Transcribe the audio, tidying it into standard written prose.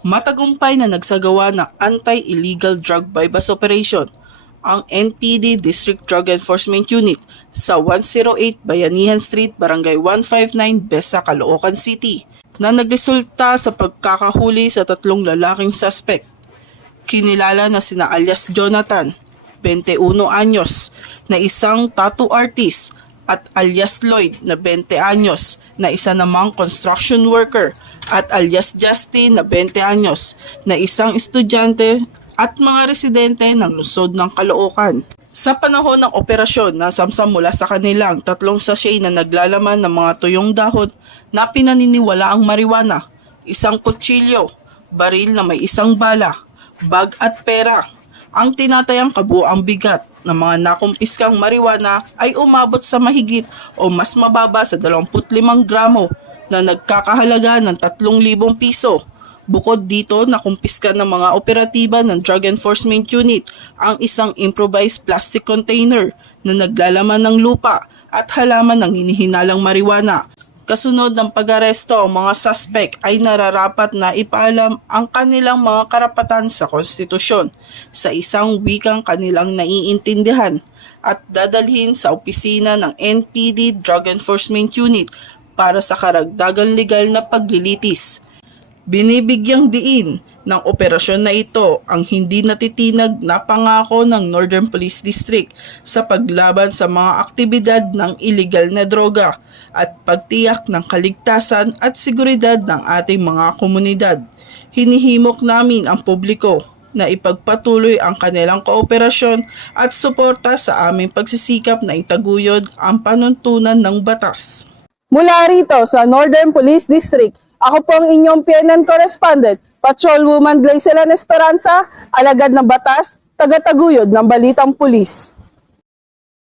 Matagumpay na nagsagawa ng Anti-Illegal Drug Bypass Operation ang NPD District Drug Enforcement Unit sa 108 Bayanihan Street, Barangay 159, Besa, Caloocan City na nagresulta sa pagkakahuli sa 3 lalaking suspect. Kinilala na sina alias Jonathan, 21 anyos, na isang tattoo artist at alias Lloyd na 20 anyos na isa namang construction worker at alias Justin na 20 anyos na isang estudyante at mga residente ng lungsod ng Caloocan. Sa panahon ng operasyon, nasamsam mula sa kanilang 3 sachet na naglalaman ng mga tuyong dahon na pinaniniwala ang marijuana, isang kutsilyo, baril na may isang bala, bag at pera. Ang tinatayang kabuuang bigat ng mga nakumpiskang marijuana ay umabot sa mahigit o mas mababa sa 25 gramo na nagkakahalaga ng 3,000 piso. Bukod dito, nakumpiska ng mga operatiba ng Drug Enforcement Unit ang isang improvised plastic container na naglalaman ng lupa at halaman ng hinihinalang marijuana. Kasunod ng pag-aresto, ang mga suspect ay nararapat na ipaalam ang kanilang mga karapatan sa konstitusyon sa isang wikang kanilang naiintindihan at dadalhin sa opisina ng NPD Drug Enforcement Unit para sa karagdagang legal na paglilitis. Binibigyang diin ng operasyon na ito ang hindi natitinag na pangako ng Northern Police District sa paglaban sa mga aktibidad ng iligal na droga at pagtiyak ng kaligtasan at seguridad ng ating mga komunidad. Hinihimok namin ang publiko na ipagpatuloy ang kanilang kooperasyon at suporta sa aming pagsisikap na itaguyod ang panuntunan ng batas. Mula rito sa Northern Police District, ako po ang inyong PNN correspondent, Patrolwoman Glycelan Esperanza, alagad ng batas, tagataguyod ng Balitang Pulis.